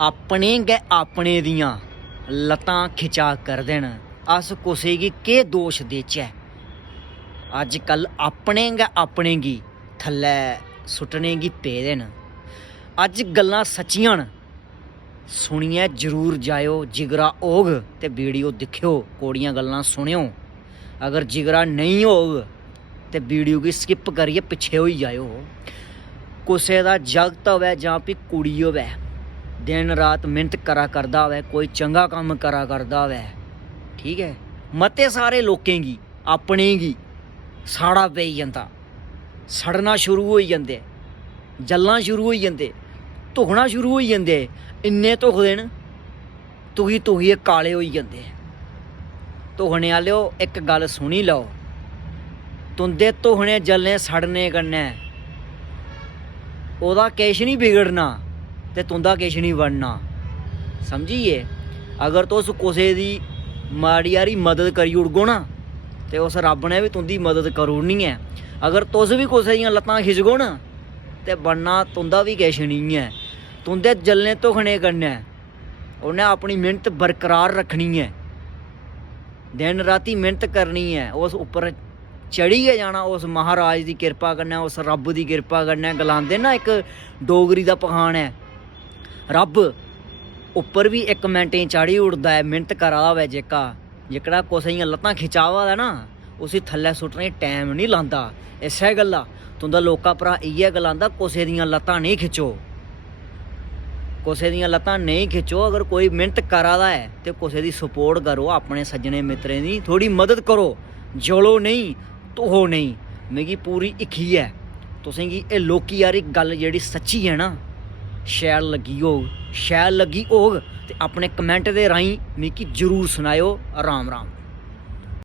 अपने गै अपने दियां लत्तां खिचा करदे न। अस कुसै गी केह् दोश देचै। अजकल अपने गै अपने गी थल्लै सुट्टने गी पेदे न। अज्ज गल्लां सच्चियां न, सुनियै जरूर जायो। जिगरा होग ते वीडियो दिक्खेओ, कोड़ियां गल्लां सुनेओ। अगर जिगरा नहीं होग ते वीडियो गी स्किप करियै पिच्छे होई जायो। कुसै दा जागत होवै जां फ्ही कुड़ी होवै, दिन रात मेहनत करा करदा होवै, कोई चंगा कम्म करा करदा होवै, ठीक है, मते सारे लोकें गी अपने गी साड़ा पेई जंदा, सड़ना शुरू होई जंदे, जलना शुरू होई जंदे, धुखना शुरू होई जंदे। इन्ने धुखदे न, तुखियै काले होई जंदे। धुखने आह्लेओ इक गल्ल सुनी लैओ, तुंदे धुखने जलने सड़ने कन्नै ओह्दा किश नहीं बिगड़ना ते तुंदा किश नहीं बनना, समझिए। अगर तुस कुसै दी माड़ी हारी मदद करी ओड़गो ना ते उस रब ने भी तुंदी मदद करी ओड़नी ऐ। अगर तुस भी कुसै दियां लत्तां खिचगो ना ते बनना तुंदा भी किश नहीं ऐ। तुंदे जलने धुखने कन्नै उन्नै अपनी मेहनत बरकरार रक्खनी ऐ, दिन राती मेहनत करनी ऐ, उस उप्पर चढ़ी गै जाना उस महाराज दी किरपा कन्नै, उस रब दी किरपा कन्नै। गलांदे ना इक डोगरी दा पखान है, रब उप्पर भी इक मैंटें चाढ़ी उड़दा ऐ मेहनत करा दा होवै जेह्कड़ा कुसै दियां लत्तां खिचावा दा ना उसी थल्लै सुट्टने गी टैम नहीं लांदा। इस्सै गल्ला तुंदा लोका भ्रा इ'यै गलांदा, कुसै दियां लत्तां नहीं खिच्चो, कुसै दियां लत्तां नहीं खिच्चो। अगर कोई मेहनत करा दा है ते कुसै दी सपोर्ट करो, अपने सज्जने मित्रें दी थोड़ी मदद करो, जलो नहीं, धुखो नहीं। मिगी पूरी हिक्खी ऐ तुसेंगी एह् लौह्की हारी गल्ल जेह्ड़ी सच्ची है ना शैल लग्गी होग ते अपने कमैंट दे राहीं मिगी जरूर सनाएओ। राम राम।